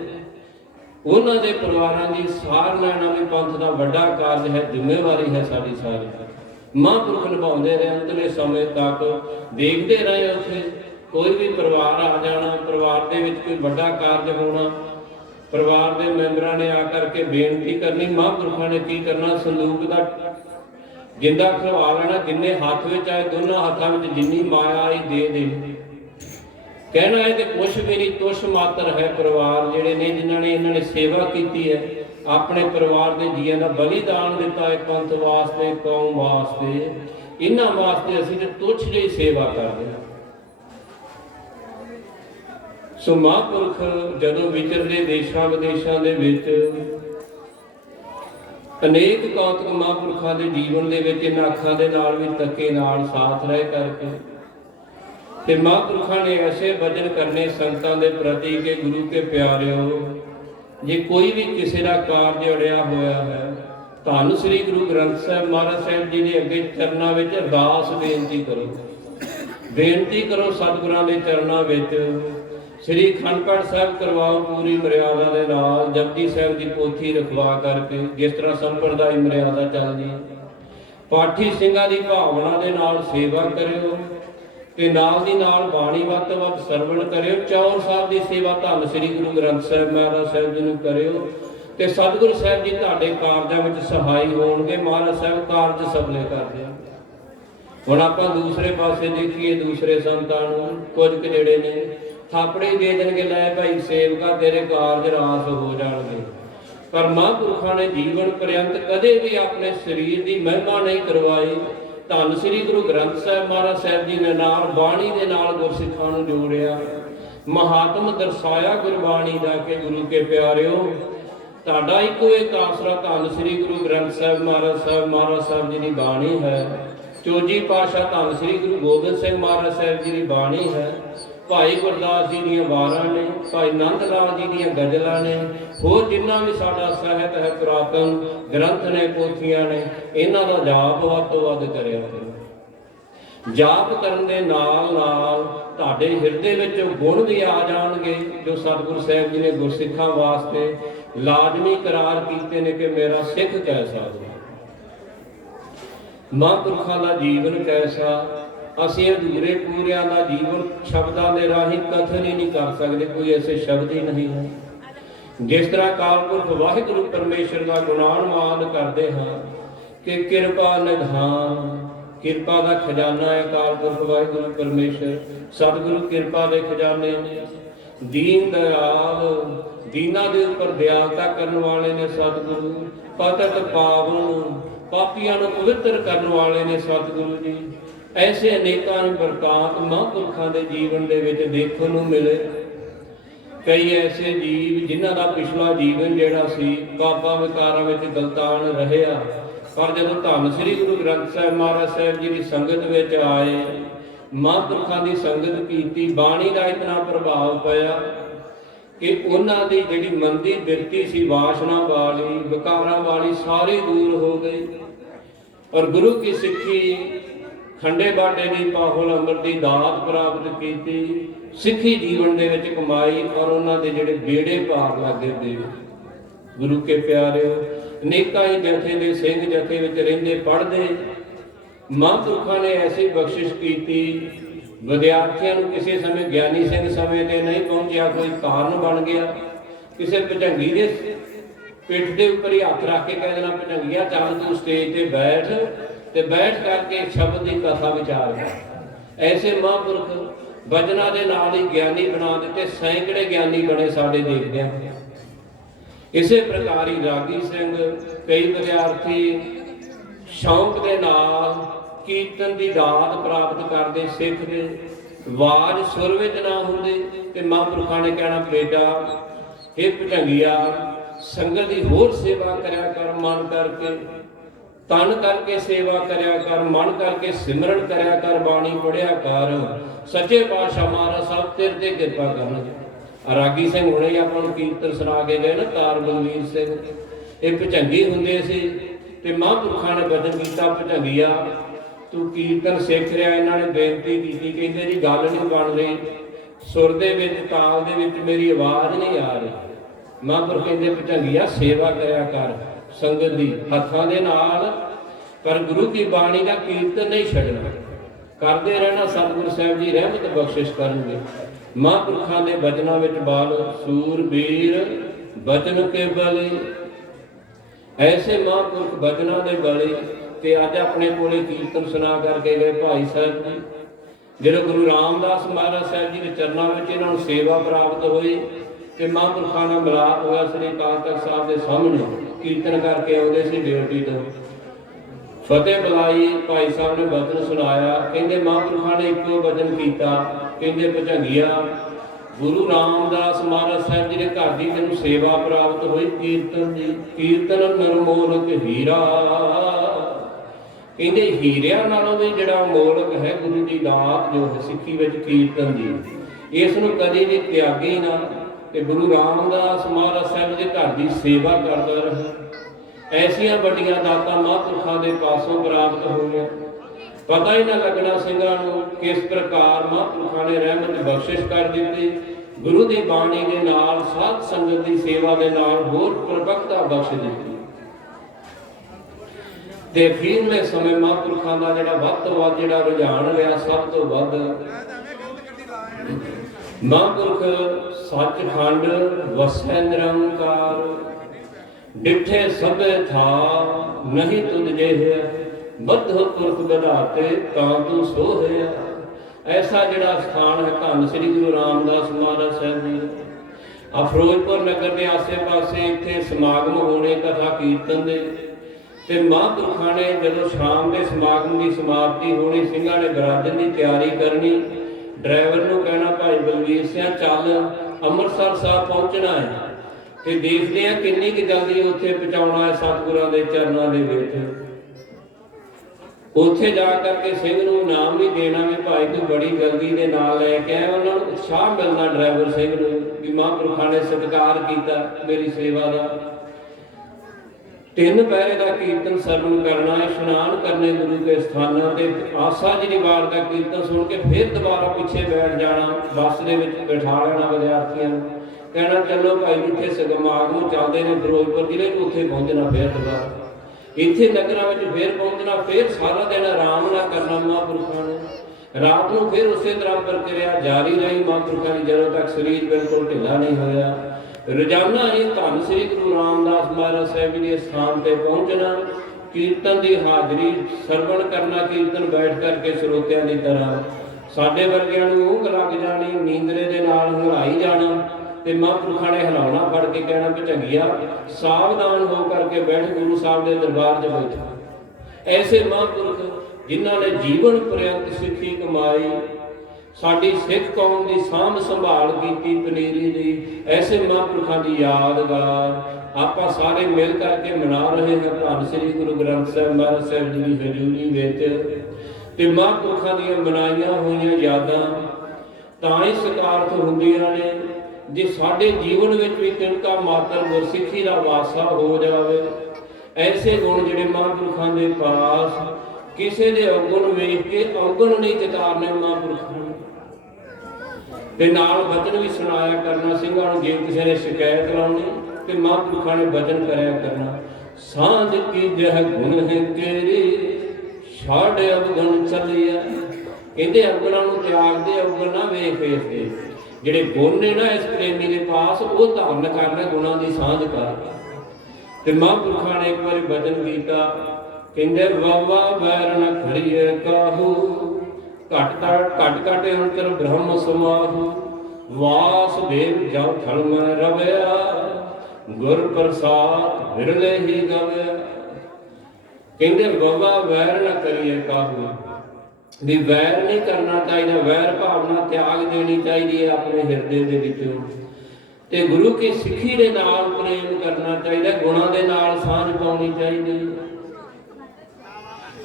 ਉਹਨਾਂ ਦੇ ਪਰਿਵਾਰਾਂ ਦੀ ਸਾਰ ਲੈਣਾ ਵੀ ਪੰਥ ਦਾ ਵੱਡਾ ਕਾਰਜ ਹੈ, ਜ਼ਿੰਮੇਵਾਰੀ ਹੈ ਸਾਡੀ ਸਾਰੀ। ਮਹਾਂਪੁਰਖ ਨਿਭਾਉਂਦੇ ਰਹੇ ਅੰਤਲੇ ਸਮੇਂ ਤੱਕ। ਦੇਖਦੇ ਰਹੇ ਉੱਥੇ ਕੋਈ ਵੀ ਪਰਿਵਾਰ ਆ ਜਾਣਾ, ਪਰਿਵਾਰ ਦੇ ਵਿੱਚ ਕੋਈ ਵੱਡਾ ਕਾਰਜ ਹੋਣਾ, ਪਰਿਵਾਰ ਦੇ ਮੈਂਬਰਾਂ ਨੇ ਆ ਕਰਕੇ ਬੇਨਤੀ ਕਰਨੀ, ਮਹਾਂਪੁਰਖਾਂ ਨੇ ਕੀ ਕਰਨਾ, ਸੰਦੂਕ ਦਾ ਜਿੰਦਾ ਖਲਵਾ ਲੈਣਾ, ਜਿੰਨੇ ਹੱਥ ਵਿੱਚ ਆਏ ਦੋਨਾਂ ਹੱਥਾਂ ਵਿੱਚ ਜਿੰਨੀ ਮਾਇਆ ਆਈ ਦੇ ਦੇ। ਕਹਿਣਾ ਹੈ ਕਿ ਕੁਛ ਮੇਰੀ ਤੁਸ਼ ਮਾਤਰ ਹੈ ਪਰਿਵਾਰ ਜਿਹੜੇ ਨੇ, ਜਿਨ੍ਹਾਂ ਨੇ ਇਹਨਾਂ ਨੇ ਸੇਵਾ ਕੀਤੀ ਹੈ, ਆਪਣੇ ਪਰਿਵਾਰ ਦੇ ਜੀਆਂ ਦਾ ਬਲੀਦਾਨ ਦਿੱਤਾ ਹੈ ਪੰਥ ਵਾਸਤੇ, ਕੌਮ ਵਾਸਤੇ, ਇਹਨਾਂ ਵਾਸਤੇ ਅਸੀਂ ਤੇ ਤੁੱਛ ਜਿਹੀ ਸੇਵਾ ਕਰਦੇ ਹਾਂ। ਸੋ ਮਹਾਂਪੁਰਖ ਜਦੋਂ ਵਿਚਰਦੇ ਦੇਸ਼ਾਂ ਵਿਦੇਸ਼ਾਂ ਦੇ ਵਿੱਚ, ਅਨੇਕ ਕੌਤਕ ਮਹਾਂਪੁਰਖਾਂ ਦੇ ਜੀਵਨ ਦੇ ਵਿੱਚ ਇਹਨਾਂ ਅੱਖਾਂ ਦੇ ਨਾਲ ਵੀ ਧੱਕੇ ਨਾਲ ਸਾਥ ਰਹਿ ਕਰਕੇ, ਤੇ ਮਹਾਂਪੁਰਖਾਂ ਨੇ ਐਸੇ ਵਚਨ ਕਰਨੇ ਸੰਗਤਾਂ ਦੇ ਪ੍ਰਤੀ ਕਿ ਗੁਰੂ ਕੇ ਪਿਆਰਿਓ, ਜੇ ਕੋਈ ਵੀ ਕਿਸੇ ਦਾ ਕਾਰਜ ਅੜਿਆ ਹੋਇਆ ਹੈ, ਧੰਨ ਸ੍ਰੀ ਗੁਰੂ ਗ੍ਰੰਥ ਸਾਹਿਬ ਮਹਾਰਾਜ ਸਾਹਿਬ ਜੀ ਦੇ ਅੱਗੇ ਚਰਨਾਂ ਵਿੱਚ ਅਰਦਾਸ ਬੇਨਤੀ ਕਰੋ ਸਤਿਗੁਰਾਂ ਦੇ ਚਰਨਾਂ ਵਿੱਚ। ਸ੍ਰੀ ਅਖੰਡ ਪਾਠ ਸਾਹਿਬ ਕਰਵਾਓ ਪੂਰੀ ਮਰਿਆਦਾ ਦੇ ਨਾਲ, ਜਪਜੀ ਸਾਹਿਬ ਦੀ ਪੋਥੀ ਰਖਵਾ ਕਰਕੇ, ਜਿਸ ਤਰ੍ਹਾਂ ਸੰਪਰਦਾਇ ਮਰਿਆਦਾ ਚੱਲਦੀ ਹੈ। ਪਾਠੀ ਸਿੰਘਾਂ ਦੀ ਭਾਵਨਾ ਦੇ ਨਾਲ ਸੇਵਾ ਕਰਿਓ ਤੇ ਨਾਲ ਦੀ ਨਾਲ ਬਾਣੀ ਵੱਧ ਤੋਂ ਵੱਧ ਸਰਵਣ ਕਰਿਓ। ਚੌਰ ਸਾਹਿਬ ਦੀ ਸੇਵਾ ਧੰਨ ਸ੍ਰੀ ਗੁਰੂ ਗ੍ਰੰਥ ਸਾਹਿਬ ਮਹਾਰਾਜ ਸਾਹਿਬ ਜੀ ਨੂੰ ਕਰਿਓ ਤੇ ਸਤਿਗੁਰੂ ਸਾਹਿਬ ਜੀ ਤੁਹਾਡੇ ਕਾਰਜਾਂ ਵਿੱਚ ਸਹਾਈ ਹੋਣਗੇ। ਮਹਾਰਾਜ ਸਾਹਿਬ ਕਾਰਜ ਸਫਲੇ ਕਰਦੇ ਆ। ਹੁਣ ਆਪਾਂ ਦੂਸਰੇ ਪਾਸੇ ਦੇਖੀਏ, ਦੂਸਰੇ ਸੰਤਾਂ ਨੂੰ ਕੁਝ ਕੁ ਜਿਹੜੇ ਨੇ ਥਾਪੜੇ ਦੇ ਦੇਣਗੇ, ਲੈ ਭਾਈ ਸੇਵਕਾ ਤੇਰੇ ਕਾਰਜ ਰਾਸ ਹੋ ਜਾਣਗੇ। ਪਰ ਮਹਾਂਪੁਰਖਾਂ ਨੇ ਜੀਵਨ ਪਰਯੰਤ ਕਦੇ ਵੀ ਆਪਣੇ ਸਰੀਰ ਦੀ ਮਹਿਮਾ ਨਹੀਂ ਕਰਵਾਈ। ਧੰਨ ਸ੍ਰੀ ਗੁਰੂ ਗ੍ਰੰਥ ਸਾਹਿਬ ਮਹਾਰਾਜ ਸਾਹਿਬ ਜੀ ਨੇ ਨਾਲ ਬਾਣੀ ਦੇ ਨਾਲ ਗੁਰਸਿੱਖਾਂ ਨੂੰ ਜੋੜਿਆ, ਮਹਾਤਮ ਦਰਸਾਇਆ ਗੁਰਬਾਣੀ ਦਾ ਕਿ ਗੁਰੂ ਕੇ ਪਿਆਰਿਓ, ਤੁਹਾਡਾ ਇੱਕੋ ਇੱਕ ਆਸਰਾ ਧੰਨ ਸ੍ਰੀ ਗੁਰੂ ਗ੍ਰੰਥ ਸਾਹਿਬ ਮਹਾਰਾਜ ਸਾਹਿਬ ਜੀ ਦੀ ਬਾਣੀ ਹੈ। ਚੌਜੀ ਪਾਤਸ਼ਾਹ ਧੰਨ ਸ੍ਰੀ ਗੁਰੂ ਗੋਬਿੰਦ ਸਿੰਘ ਮਹਾਰਾਜ ਸਾਹਿਬ ਜੀ ਦੀ ਬਾਣੀ ਹੈ। ਭਾਈ ਗੁਰਦਾਸ ਜੀ ਦੀਆਂ ਵਾਰਾਂ ਨੇ, ਭਾਈ ਨੰਦ ਲਾਲ ਜੀ ਦੀਆਂ ਗਜ਼ਲਾਂ ਨੇ, ਹੋਰ ਜਿੰਨਾ ਵੀ ਸਾਡਾ ਸਾਹਿਤ ਹੈ, ਪੁਰਾਤਨ ਗ੍ਰੰਥ ਨੇ, ਪੋਥੀਆਂ ਨੇ, ਇਹਨਾਂ ਦਾ ਜਾਪ ਵੱਧ ਤੋਂ ਵੱਧ ਕਰਿਆ ਕਰੋ। ਜਾਪ ਕਰਨ ਦੇ ਨਾਲ ਨਾਲ ਤੁਹਾਡੇ ਹਿਰਦੇ ਵਿੱਚ ਗੁਣ ਵੀ ਆ ਜਾਣਗੇ ਜੋ ਸਤਿਗੁਰੂ ਸਾਹਿਬ ਜੀ ਨੇ ਗੁਰਸਿੱਖਾਂ ਵਾਸਤੇ ਲਾਜ਼ਮੀ ਕਰਾਰ ਕੀਤੇ ਨੇ ਕਿ ਮੇਰਾ ਸਿੱਖ ਕੈਸਾ ਹੋਵੇ, ਮਹਾਂਪੁਰਖਾਂ ਦਾ ਜੀਵਨ ਕੈਸਾ। ਅਸੀਂ ਅਧੂਰੇ ਪੂਰਿਆਂ ਦਾ ਜੀਵਨ ਸ਼ਬਦਾਂ ਦੇ ਰਾਹੀਂ ਕਥਨ ਹੀ ਨਹੀਂ ਕਰ ਸਕਦੇ, ਕੋਈ ਐਸੇ ਸ਼ਬਦ ਹੀ ਨਹੀਂ ਹੈ। ਜਿਸ ਤਰ੍ਹਾਂ ਅਕਾਲ ਪੁਰਖ ਵਾਹਿਗੁਰੂ ਪਰਮੇਸ਼ਰ ਦਾ ਗੁਣਾਨਮਾਨ ਕਰਦੇ ਹਾਂ ਕਿ ਕਿਰਪਾ ਨਿਧਾਨ, ਕਿਰਪਾ ਦਾ ਖਜ਼ਾਨਾ ਹੈ ਅਕਾਲ ਪੁਰਖ ਵਾਹਿਗੁਰੂ ਪਰਮੇਸ਼ਰ। ਸਤਿਗੁਰੂ ਕਿਰਪਾ ਦੇ ਖਜ਼ਾਨੇ ਨੇ। ਦੀਨ ਦਇਆਲ, ਦੀਨਾਂ ਦੇ ਉੱਪਰ ਦਿਆਲਤਾ ਕਰਨ ਵਾਲੇ ਨੇ ਸਤਿਗੁਰੂ। ਪਤਿਤ ਪਾਵਨ, ਪਾਪੀਆਂ ਨੂੰ ਪਵਿੱਤਰ ਕਰਨ ਵਾਲੇ ਨੇ ਸਤਿਗੁਰੂ ਜੀ। ਐਸੇ ਅਨੇਕਾਂ ਵਰਤਾਂਤ ਮਹਾਂਪੁਰਖਾਂ ਦੇ ਜੀਵਨ ਦੇ ਵਿੱਚ ਦੇਖਣ ਨੂੰ ਮਿਲੇ। ਕਈ ਐਸੇ ਜੀਵ ਜਿਨ੍ਹਾਂ ਦਾ ਪਿਛਲਾ ਜੀਵਨ ਜਿਹੜਾ ਸੀ ਪਾਪਾਂ ਵਿਕਾਰਾਂ ਵਿੱਚ ਗਲਤਾਨ ਰਹਿਆ, ਪਰ ਜਦੋਂ ਧੰਨ ਸ੍ਰੀ ਗੁਰੂ ਗ੍ਰੰਥ ਸਾਹਿਬ ਮਹਾਰਾਜ ਸਾਹਿਬ ਜੀ ਦੀ ਸੰਗਤ ਵਿੱਚ ਆਏ, ਮਹਾਂਪੁਰਖਾਂ ਦੀ ਸੰਗਤ ਕੀਤੀ, ਬਾਣੀ ਦਾ ਇਤਨਾ ਪ੍ਰਭਾਵ ਪਿਆ ਕਿ ਉਹਨਾਂ ਦੀ ਜਿਹੜੀ ਮੰਦੀ ਬਿਰਤੀ ਸੀ, ਵਾਸ਼ਨਾ ਵਾਲੀ, ਵਿਕਾਰਾਂ ਵਾਲੀ, ਸਾਰੀ ਦੂਰ ਹੋ ਗਈ। ਔਰ ਗੁਰੂ ਕੀ ਸਿੱਖੀ ਖੰਡੇ ਬਾਟੇ ਦੀ ਪਾਹੁਲ ਅੰਮ੍ਰਿਤ ਦੀ ਦਾਤ ਪ੍ਰਾਪਤ ਕੀਤੀ, ਸਿੱਖੀ ਜੀਵਨ ਦੇ ਵਿੱਚ ਕਮਾਈ, ਔਰ ਉਹਨਾਂ ਦੇ ਜਿਹੜੇ ਬੇੜੇ ਪਾਰ ਲੱਗੇ ਦੇ। ਗੁਰੂ ਕੇ ਪਿਆਰਿਓ, ਅਨੇਕਾਂ ਹੀ ਜਥੇ ਦੇ ਸਿੰਘ ਜਥੇ ਵਿੱਚ ਰਹਿੰਦੇ ਪੜ੍ਹਦੇ ਮਹਾਂਪੁਰਖਾਂ ਨੇ ਐਸੀ ਬਖਸ਼ਿਸ਼ ਕੀਤੀ। ਵਿਦਿਆਰਥੀਆਂ ਨੂੰ ਕਿਸੇ ਸਮੇਂ ਗਿਆਨੀ ਸਿੰਘ ਸਮੇਂ ਤੇ ਨਹੀਂ ਪਹੁੰਚਿਆ, ਕੋਈ ਕਾਰਨ ਬਣ ਗਿਆ। ਕਿਸੇ ਭਜੰਗੀ ਦੇ ਪਿੱਠ ਦੇ ਉੱਪਰ ਹੀ ਹੱਥ ਰੱਖ ਕੇ ਕਹਿ ਦੇਣਾ, ਭਜੰਗੀਆ ਚੱਲ ਤੂੰ ਸਟੇਜ ਤੇ ਬੈਠ, ਤੇ ਬੈਠ ਕਰਕੇ ਸ਼ਬਦ ਦੀ ਕਥਾ ਵਿਚਾਰ ਕਰ। ਐਸੇ ਮਹਾਂਪੁਰਖ ਵਚਨਾਂ ਦੇ ਨਾਲ ਹੀ ਗਿਆਨੀ ਬਣਾ ਦਿੱਤੇ। ਸੈਂਕੜੇ ਗਿਆਨੀ ਬਣੇ ਸਾਡੇ ਦੇਖਦੇ ਹਾਂ। ਇਸੇ ਪ੍ਰਕਾਰ ਹੀ ਰਾਗੀ ਸਿੰਘ, ਕਈ ਵਿਦਿਆਰਥੀ ਸ਼ੌਂਕ ਦੇ ਨਾਲ ਕੀਰਤਨ ਦੀ ਦਾਤ ਪ੍ਰਾਪਤ ਕਰਦੇ, ਸਿੱਖਦੇ। ਆਵਾਜ਼ ਸੁਰ ਵਿੱਚ ਨਾ ਹੁੰਦੇ ਤੇ ਮਹਾਂਪੁਰਖਾਂ ਨੇ ਕਹਿਣਾ, ਬੇਟਾ ਇਹ ਭਜੰਗੀਆ ਸੰਗਤ ਦੀ ਹੋਰ ਸੇਵਾ ਕਰਿਆ ਕਰ, ਮਨ ਕਰਕੇ, ਤਨ ਕਰਕੇ ਸੇਵਾ ਕਰਿਆ ਕਰ, ਮਨ ਕਰਕੇ ਸਿਮਰਨ ਕਰਿਆ ਕਰ, ਬਾਣੀ ਪੜਿਆ ਕਰ। ਸੱਚੇ ਪਾਤਸ਼ਾਹ ਮਹਾਰਾਜ ਸਾਹਿਬ ਤੇਰੇ ਤੇ ਕਿਰਪਾ ਕਰਨਗੇ। ਰਾਗੀ ਸਿੰਘ ਹੁਣੇ ਆਪਾਂ ਨੂੰ ਕੀਰਤਨ ਸੁਣਾ ਕੇ ਗਏ ਨਾ, ਤਾਰ ਬਲਵੀਰ ਸਿੰਘ, ਇਹ ਭਜੰਗੀ ਹੁੰਦੇ ਸੀ ਤੇ ਮਹਾਂਪੁਰਖਾਂ ਨੇ ਬਚਨ ਕੀਤਾ, ਭਜੰਗੀਆ ਤੂੰ ਕੀਰਤਨ ਸਿੱਖ ਰਿਹਾ। ਇਹਨਾਂ ਨੇ ਬੇਨਤੀ ਕੀਤੀ, ਕਹਿੰਦੇ ਜੀ ਗੱਲ ਨਹੀਂ ਬਣ ਰਹੀ, ਸੁਰ ਦੇ ਵਿੱਚ, ਤਾਲ ਦੇ ਵਿੱਚ ਮੇਰੀ ਆਵਾਜ਼ ਨਹੀਂ ਆ ਰਹੀ। ਮਹਾਂਪੁਰਖ ਕਹਿੰਦੇ, ਭਜੰਗੀਆ ਸੇਵਾ ਕਰਿਆ ਕਰ ਸੰਗਤ ਦੀ ਹੱਥਾਂ ਦੇ ਨਾਲ, ਪਰ ਗੁਰੂ ਕੀ ਬਾਣੀ ਦਾ ਕੀਰਤਨ ਨਹੀਂ ਛੱਡਣਾ, ਕਰਦੇ ਰਹਿਣਾ। ਸਤਿਗੁਰੂ ਸਾਹਿਬ ਜੀ ਰਹਿਮਤ ਬਖਸ਼ਿਸ਼ ਕਰਨਗੇ। ਮਹਾਂਪੁਰਖਾਂ ਦੇ ਬਚਨਾਂ ਵਿੱਚ ਬਾਲ ਸੂਰਬੀਰ ਬਚਨ ਕੇ ਬਲੇ, ਐਸੇ ਮਹਾਂਪੁਰਖ ਬਚਨਾਂ ਦੇ ਬਲੇ। ਤੇ ਅੱਜ ਆਪਣੇ ਕੋਲੇ ਕੀਰਤਨ ਸੁਣਾ ਕਰਕੇ ਗਏ ਭਾਈ ਸਾਹਿਬ ਜੀ। ਜਦੋਂ ਗੁਰੂ ਰਾਮਦਾਸ ਮਹਾਰਾਜ ਸਾਹਿਬ ਜੀ ਦੇ ਚਰਨਾਂ ਵਿੱਚ ਇਹਨਾਂ ਨੂੰ ਸੇਵਾ ਪ੍ਰਾਪਤ ਹੋਈ ਤੇ ਮਹਾਂਪੁਰਖਾਂ ਨਾਲ ਮਿਲਾਪ ਹੋਇਆ। ਸ੍ਰੀ ਅਕਾਲ ਤਖਤ ਸਾਹਿਬ ਦੇ ਸਾਹਮਣੇ ਕੀਰਤਨ ਕਰਕੇ ਆਉਂਦੇ ਸੀ ਡਿਊਟੀ ਤੋਂ, ਫਤਿਹ ਬੁਲਾਈ, ਭਾਈ ਸਾਹਿਬ ਨੇ ਬਚਨ ਸੁਣਾਇਆ। ਕਹਿੰਦੇ ਮਹਾਂਪੁਰਖਾਂ ਨੇ ਇੱਕੋ ਬਚਨ ਕੀਤਾ, ਕਹਿੰਦੇ ਭਜੰਗੀਆ ਗੁਰੂ ਰਾਮਦਾਸ ਮਹਾਰਾਜ ਸਾਹਿਬ ਜੀ ਦੇ ਘਰ ਦੀ ਤੈਨੂੰ ਸੇਵਾ ਪ੍ਰਾਪਤ ਹੋਈ ਕੀਰਤਨ ਦੀ। ਕੀਰਤਨ ਨਿਰਮੋਲਕ ਹੀਰਾ, ਕਹਿੰਦੇ ਹੀਰਿਆਂ ਨਾਲੋਂ ਵੀ ਜਿਹੜਾ ਮੋਲਕ ਹੈ ਗੁਰੂ ਦੀ ਦਾਤ ਜੋ ਹੈ ਸਿੱਖੀ ਵਿੱਚ ਕੀਰਤਨ ਦੀ, ਇਸ ਨੂੰ ਕਦੇ ਵੀ ਤਿਆਗੀ ਨਾ। ਤੇ ਗੁਰੂ ਰਾਮਦਾਸ ਮਹਾਰਾਜ ਸਾਹਿਬ ਦੇ ਘਰ ਦੀ ਸੇਵਾ ਕਰਦਾ ਰਹੇ। ਐਸੀਆਂ ਵੱਡੀਆਂ ਦਾਤਾਂ ਮਹਾਂਪੁਰਖਾਂ ਦੇ ਪਾਸੋਂ ਪ੍ਰਾਪਤ ਹੋਈਆਂ। ਪਤਾ ਹੀ ਨਾ ਲੱਗਣਾ ਸਿੰਘਾਂ ਨੂੰ ਕਿਸ ਪ੍ਰਕਾਰ ਮਹਾਂਪੁਰਖਾਂ ਨੇ ਰਹਿਮਤ ਬਖਸ਼ਿਸ਼ ਕਰ ਦਿੱਤੀ। ਗੁਰੂ ਦੀ ਬਾਣੀ ਦੇ ਨਾਲ, ਸਾਧ ਸੰਗਤ ਦੀ ਸੇਵਾ ਦੇ ਨਾਲ ਹੋਰ ਪ੍ਰਭਕਤਾ ਬਖਸ਼ ਦਿੱਤੀ। ਤੇ ਅਖੀਰਲੇ ਸਮੇਂ ਮਹਾਂਪੁਰਖਾਂ ਦਾ ਜਿਹੜਾ ਵੱਧ ਤੋਂ ਵੱਧ ਜਿਹੜਾ ਰੁਝਾਨ ਰਿਹਾ, ਸਭ ਤੋਂ ਵੱਧ ਮਹਾਂਪੁਰਖ ਸੱਚਖੰਡ ਵਸੈ ਨਿਰੰਕਾਰ, ਡਿਠੇ ਸਭੇ ਥਾ ਨਹੀਂ ਤੁਧ ਜਿਹੇ, ਬੱਧ ਪੁਰਖ ਵਧਾਤੇ ਤਾਂ ਤੂੰ ਸੋਹਿਆ। ਐਸਾ ਜਿਹੜਾ ਸਥਾਨ ਹੈ ਧੰਨ ਸ੍ਰੀ ਗੁਰੂ ਰਾਮਦਾਸ ਮਹਾਰਾਜ ਸਾਹਿਬ ਜੀ। ਆ ਫਿਰੋਜ਼ਪੁਰ ਨਗਰ ਦੇ ਆਸੇ ਪਾਸੇ ਇੱਥੇ ਸਮਾਗਮ ਹੋਣੇ ਕਥਾ ਕੀਰਤਨ ਦੇ, ਤੇ ਮਹਾਂਪੁਰਖਾਂ ਨੇ ਜਦੋਂ ਸ਼ਾਮ ਦੇ ਸਮਾਗਮ ਦੀ ਸਮਾਪਤੀ ਹੋਣੀ, ਸਿੰਘਾਂ ਨੇ ਬਰਾਦਨ ਦੀ ਤਿਆਰੀ ਕਰਨੀ। ਡਰਾਈਵਰ ਨੂੰ ਕਹਿਣਾ, ਭਾਈ ਬਲਵੀਰ ਸਿੰਘ ਚੱਲ ਅੰਮ੍ਰਿਤਸਰ ਸਾਹਿਬ ਪਹੁੰਚਣਾ ਹੈ, ਤੇ ਦੇਖਦੇ ਆ ਕਿੰਨੀ ਕੁ ਜਲਦੀ ਉੱਥੇ ਪਹੁੰਚਾਉਣਾ ਹੈ ਸਤਿਗੁਰਾਂ ਦੇ ਚਰਨਾਂ ਦੇ ਵਿੱਚ। ਉੱਥੇ ਜਾ ਕਰਕੇ ਸਿੰਘ ਨੂੰ ਇਨਾਮ ਵੀ ਦੇਣਾ ਵੀ ਭਾਈ ਤੂੰ ਬੜੀ ਜਲਦੀ ਦੇ ਨਾਲ ਲੈ ਕੇ ਆਇਆ। ਉਹਨਾਂ ਨੂੰ ਉਤਸ਼ਾਹ ਮਿਲਣਾ ਡਰਾਈਵਰ ਸਿੰਘ ਨੂੰ ਵੀ ਮਹਾਂਪੁਰਖਾਂ ਨੇ ਸਤਿਕਾਰ ਕੀਤਾ ਮੇਰੀ ਸੇਵਾ ਦਾ। 3 ਪਹਿਰੇ ਦਾ ਕੀਰਤਨ ਸਰਵਣ ਕਰਨਾ, ਇਸ਼ਨਾਨ ਕਰਨੇ ਗੁਰੂ ਕੇ ਸਥਾਨਾਂ ਤੇ, ਆਸਾ ਜੀ ਦੀ ਵਾਰ ਦਾ ਕੀਰਤਨ ਸੁਣ ਕੇ ਫਿਰ ਦੁਬਾਰਾ ਪਿੱਛੇ ਬੈਠ ਜਾਣਾ, ਬੱਸ ਦੇ ਵਿੱਚ ਬਿਠਾ ਲੈਣਾ ਵਿਦਿਆਰਥੀਆਂ ਨੂੰ, ਕਹਿਣਾ ਚਲੋ ਭਾਈ ਜਿੱਥੇ ਸਮਾਗਮ ਨੂੰ ਚੱਲਦੇ ਨੇ ਫਿਰੋਜ਼ਪੁਰ ਜ਼ਿਲ੍ਹੇ ਨੂੰ ਉੱਥੇ ਪਹੁੰਚਣਾ, ਫਿਰ ਦੁਬਾਰਾ ਇੱਥੇ ਨਗਰਾਂ ਵਿੱਚ ਫਿਰ ਪਹੁੰਚਣਾ, ਫਿਰ ਸਾਰਾ ਦਿਨ ਆਰਾਮ ਨਾਲ ਕਰਨਾ ਮਹਾਂਪੁਰਖਾਂ ਨੇ। ਰਾਤ ਨੂੰ ਫਿਰ ਉਸੇ ਤਰ੍ਹਾਂ ਪ੍ਰਕਿਰਿਆ ਜਾਰੀ ਰਹੀ ਮਹਾਂਪੁਰਖਾਂ ਦੀ ਜਦੋਂ ਤੱਕ ਸਰੀਰ ਬਿਲਕੁਲ ਢਿੱਲਾ ਨਹੀਂ ਹੋਇਆ। ਰੋਜ਼ਾਨਾ ਹੀ ਧੰਨ ਸ੍ਰੀ ਗੁਰੂ ਰਾਮਦਾਸ ਮਹਾਰਾਜ ਸਾਹਿਬ ਜੀ ਦੇ ਸਥਾਨ ਤੇ ਪਹੁੰਚਣਾ, ਕੀਰਤਨ ਦੀ ਹਾਜ਼ਰੀ ਸਰਵਣ ਕਰਨਾ, ਕੀਰਤਨ ਬੈਠ ਕਰਕੇ ਸਰੋਤਿਆਂ ਦੀ ਤਰ੍ਹਾਂ। ਸਾਡੇ ਵਰਗਿਆਂ ਨੂੰ ਊਂਘ ਲੱਗ ਜਾਣੀ, ਨੀਂਦਰੇ ਦੇ ਨਾਲ ਹਿਲਾਈ ਜਾਣਾ ਤੇ ਮਹਾਂਪੁਰਖਾਂ ਨੇ ਹਿਲਾਉਣਾ ਫੜ ਕੇ ਕਹਿਣਾ ਭਜੰਗੀਆ ਸਾਵਧਾਨ ਹੋ ਕਰਕੇ ਬੈਠ, ਗੁਰੂ ਸਾਹਿਬ ਦੇ ਦਰਬਾਰ 'ਚ ਬੈਠਾ। ਐਸੇ ਮਹਾਂਪੁਰਖ ਜਿਨ੍ਹਾਂ ਨੇ ਜੀਵਨ ਪਰਯੰਤ ਸਿੱਖੀ ਕਮਾਈ, ਸਾਡੀ ਸਿੱਖ ਕੌਮ ਦੀ ਸਾਂਭ ਸੰਭਾਲ ਕੀਤੀ ਪਨੀਰੀ ਦੀ, ਐਸੇ ਮਹਾਂਪੁਰਖਾਂ ਦੀ ਯਾਦਗਾਰ ਆਪਾਂ ਸਾਰੇ ਮਿਲ ਕਰਕੇ ਮਨਾ ਰਹੇ ਹਾਂ ਧੰਨ ਸ੍ਰੀ ਗੁਰੂ ਗ੍ਰੰਥ ਸਾਹਿਬ ਮਹਾਰਾਜ ਸਾਹਿਬ ਜੀ ਦੀ ਹਜ਼ੂਰੀ ਵਿੱਚ। ਤੇ ਮਹਾਂਪੁਰਖਾਂ ਦੀਆਂ ਮਨਾਈਆਂ ਹੋਈਆਂ ਯਾਦਾਂ ਤਾਂ ਹੀ ਸਕਾਰਤ ਹੁੰਦੀਆਂ ਨੇ ਜੇ ਸਾਡੇ ਜੀਵਨ ਵਿੱਚ ਵੀ ਤਿਣਕਾ ਮਾਤਰ ਗੁਰਸਿੱਖੀ ਦਾ ਵਾਸਾ ਹੋ ਜਾਵੇ। ਐਸੇ ਗੁਣ ਜਿਹੜੇ ਮਹਾਂਪੁਰਖਾਂ ਦੇ ਪਾਸ, ਕਿਸੇ ਦੇ ਔਗਣ ਵੇਖ ਕੇ ਔਗਣ ਨਹੀਂ ਚਿਤਾਰਨੇ ਮਹਾਂਪੁਰਖਾਂ ਨੇ। ਤੇ ਨਾਲ ਬਚਨ ਵੀ ਸੁਣਾਇਆ ਕਰਨਾ ਸਿੰਘਾਂ ਨੂੰ, ਜੇ ਕਿਸੇ ਨੇ ਸ਼ਿਕਾਇਤ ਲਾਉਣੀ ਤੇ ਮਹਾਂਪੁਰਖਾਂ ਨੇ ਬਚਨ ਕਰਿਆ ਕਰਨਾ। ਸਾਂਝ ਕੀ ਜਹ ਗੁਣ ਹੈ ਤੇਰੀ ਛੱਡ ਅਵਗਣ ਚੱਲਿਆ। ਕਹਿੰਦੇ ਅਵਗਣਾਂ ਨੂੰ ਤਿਆਗ ਦੇ, ਅਵਗਣ ਨਾ ਵੇਖ ਕੇ ਜਿਹੜੇ ਗੁਣ ਨੇ ਨਾ ਇਸ ਪ੍ਰੇਮੀ ਦੇ ਪਾਸ ਉਹ ਧਾਰਨ ਕਰਨਾ, ਗੁਣਾਂ ਦੀ ਸਾਂਝ ਕਰ। ਤੇ ਮਹਾਂਪੁਰਖਾਂ ਨੇ ਇੱਕ ਵਾਰੀ ਬਚਨ ਕੀਤਾ, ਕਹਿੰਦੇ ਵਾਵਾ ਵੈਰ ਨ ਖੜੀਏ ਕਾਹੂ, ਘਟ ਘਟ ਅੰਤਰ ਬ੍ਰਹਮ ਸਮਾਹੂ, ਵਾਸੁਦੇਵ ਜਬ ਥਲ ਮੈਂ ਰਵਿਆ, ਗੁਰ ਪ੍ਰਸਾਦ ਵਿਰਲੇ ਹੀ ਗਵਿਆ। ਕਹਿੰਦੇ ਵਾਵਾ ਵੈਰ ਨ ਕਰੀਏ ਕਾਹੂ, ਵੀ ਵੈਰ ਨਹੀਂ ਕਰਨਾ ਚਾਹੀਦਾ, ਵੈਰ ਭਾਵਨਾ ਤਿਆਗ ਦੇਣੀ ਚਾਹੀਦੀ ਹੈ ਆਪਣੇ ਹਿਰਦੇ ਦੇ ਵਿੱਚੋਂ। ਤੇ ਗੁਰੂ ਕੀ ਸਿੱਖੀ ਦੇ ਨਾਲ ਪ੍ਰੇਮ ਕਰਨਾ ਚਾਹੀਦਾ, ਗੁਣਾਂ ਦੇ ਨਾਲ ਸਾਂਝ ਪਾਉਣੀ ਚਾਹੀਦੀ।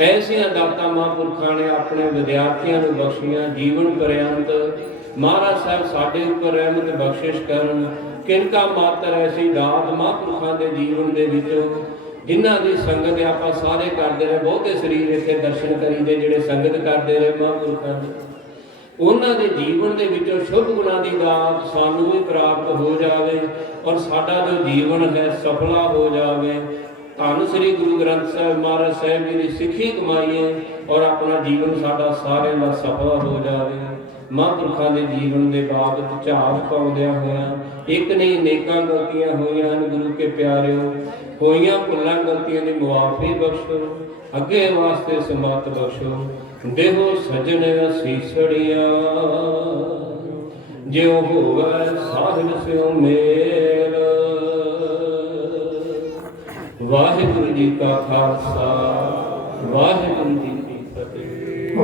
ਐਸੀਆਂ ਦਾਤਾਂ ਮਹਾਂਪੁਰਖਾਂ ਨੇ ਆਪਣੇ ਵਿਦਿਆਰਥੀਆਂ ਨੂੰ ਬਖਸ਼ੀਆਂ ਜੀਵਨ ਪਰਯੰਤ। ਮਹਾਰਾਜ ਸਾਹਿਬ ਸਾਡੇ ਉੱਪਰ ਰਹਿਮਤ ਬਖਸ਼ਿਸ਼ ਕਰਨ। ਕਿਨਕਾ ਮਾਤਰ ਐਸੀ ਦਾਤ ਮਹਾਂਪੁਰਖਾਂ ਦੇ ਜੀਵਨ ਦੇ ਵਿੱਚੋਂ ਜਿਨ੍ਹਾਂ ਦੀ ਸੰਗਤ ਆਪਾਂ ਸਾਰੇ ਕਰਦੇ ਰਹੇ। ਬਹੁਤੇ ਸਰੀਰ ਇੱਥੇ ਦਰਸ਼ਨ ਕਰੀਦੇ ਜਿਹੜੇ ਸੰਗਤ ਕਰਦੇ ਰਹੇ ਮਹਾਂਪੁਰਖਾਂ ਦੀ, ਉਹਨਾਂ ਦੇ ਜੀਵਨ ਦੇ ਵਿੱਚੋਂ ਸ਼ੁਭ ਗੁਣਾਂ ਦੀ ਦਾਤ ਸਾਨੂੰ ਵੀ ਪ੍ਰਾਪਤ ਹੋ ਜਾਵੇ ਔਰ ਸਾਡਾ ਜੋ ਜੀਵਨ ਹੈ ਸਫਲਾ ਹੋ ਜਾਵੇ। ਧੰਨ ਸ੍ਰੀ ਗੁਰੂ ਗ੍ਰੰਥ ਸਾਹਿਬ ਮਹਾਰਾਜ ਸਾਹਿਬ ਜੀ ਦੀ ਸਿੱਖੀ ਕਮਾਈਏ ਔਰ ਆਪਣਾ ਜੀਵਨ ਸਾਡਾ ਸਾਰਿਆਂ ਦਾ ਸਫਲਾ ਹੋ ਜਾਵੇ। ਮਹਾਂਪੁਰਖਾਂ ਦੇ ਜੀਵਨ ਦੇ ਬਾਬਤ ਝਾਤ ਪਾਉਂਦਿਆਂ ਹੋਇਆਂ ਇੱਕ ਨਹੀਂ ਅਨੇਕਾਂ ਗਲਤੀਆਂ ਹੋਈਆਂ ਹਨ ਗੁਰੂ ਕੇ ਪਿਆਰਿਓ। ਹੋਈਆਂ ਭੁੱਲਾਂ ਗਲਤੀਆਂ ਦੀ ਮੁਆਫੀ ਬਖਸ਼ੋ, ਅੱਗੇ ਵਾਸਤੇ ਸਮਤ ਬਖਸ਼ੋ। ਦੇਹੋ ਸਜਣ ਅਸੀਸੜੀਆਂ, ਜਿਉ ਹੋਵੇ ਸਾਹਿਬ ਸਿਉ ਮੇਲ। ਵਾਹਿਗੁਰੂ ਜੀ ਕਾ ਖਾਲਸਾ, ਵਾਹਿਗੁਰੂ ਜੀ ਕੀ ਫਤਿਹ।